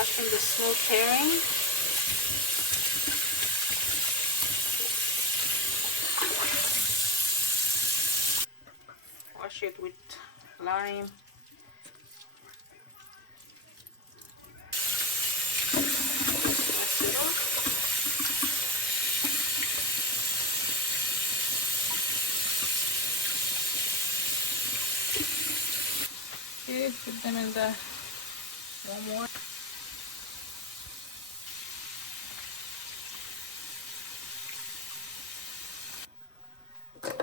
washing the smoked herring. Wash it with lime. Wash it off. Okay, put them in the warm water.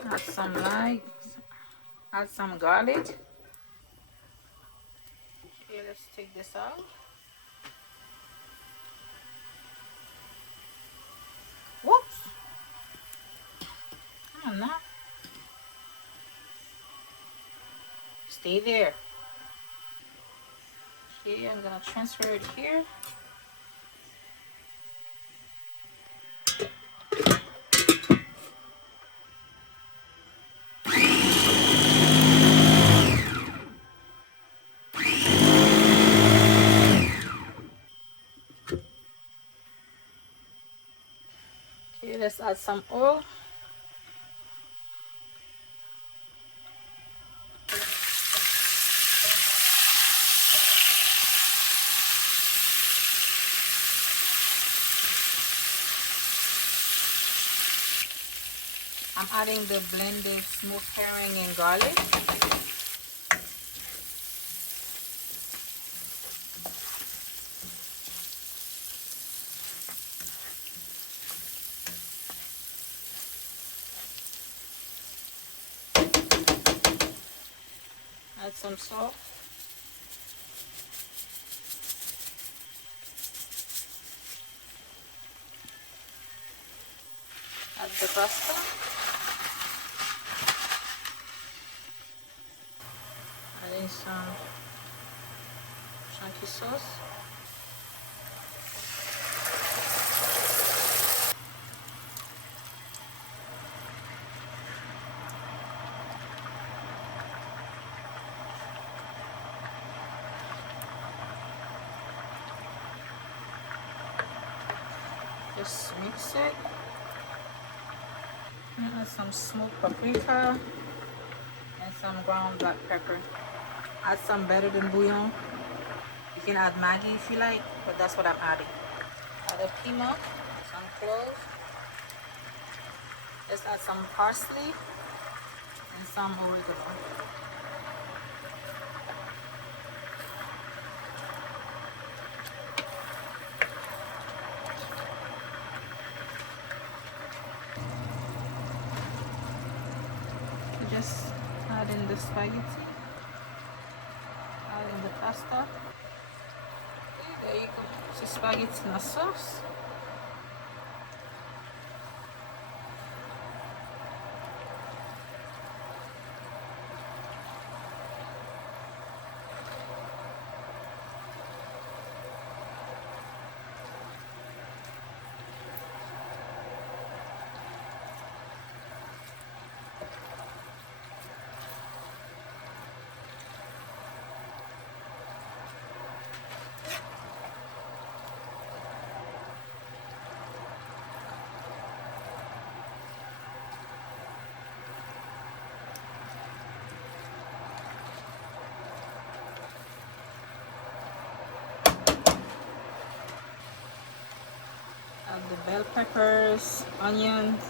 Add some lime. Add some garlic. Okay, let's take this out. Whoops! Come on now. Stay there. Okay, I'm gonna transfer it here. Okay, let's add some oil. I'm adding the blended smoked herring and garlic. Add some salt. Add the pasta. Adding some chunky sauce. Just mix it. And add some smoked paprika and some ground black pepper. Add some better than bouillon. You can add Maggi if you like, but that's what I'm adding. Add a peanut, some cloves. Just add some parsley and some oregano. Just add in the spaghetti, add in the pasta. Okay, there you go. It's spaghetti in a sauce. Add the bell peppers, onions,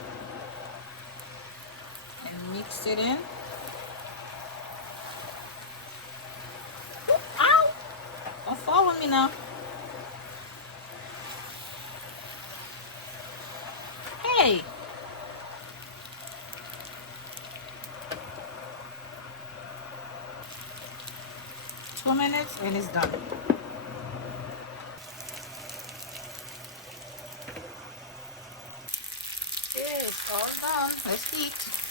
and mix it in. Ow! Don't fall on me now. Hey! Two minutes and it's done. Okay, it's all done. Let's eat.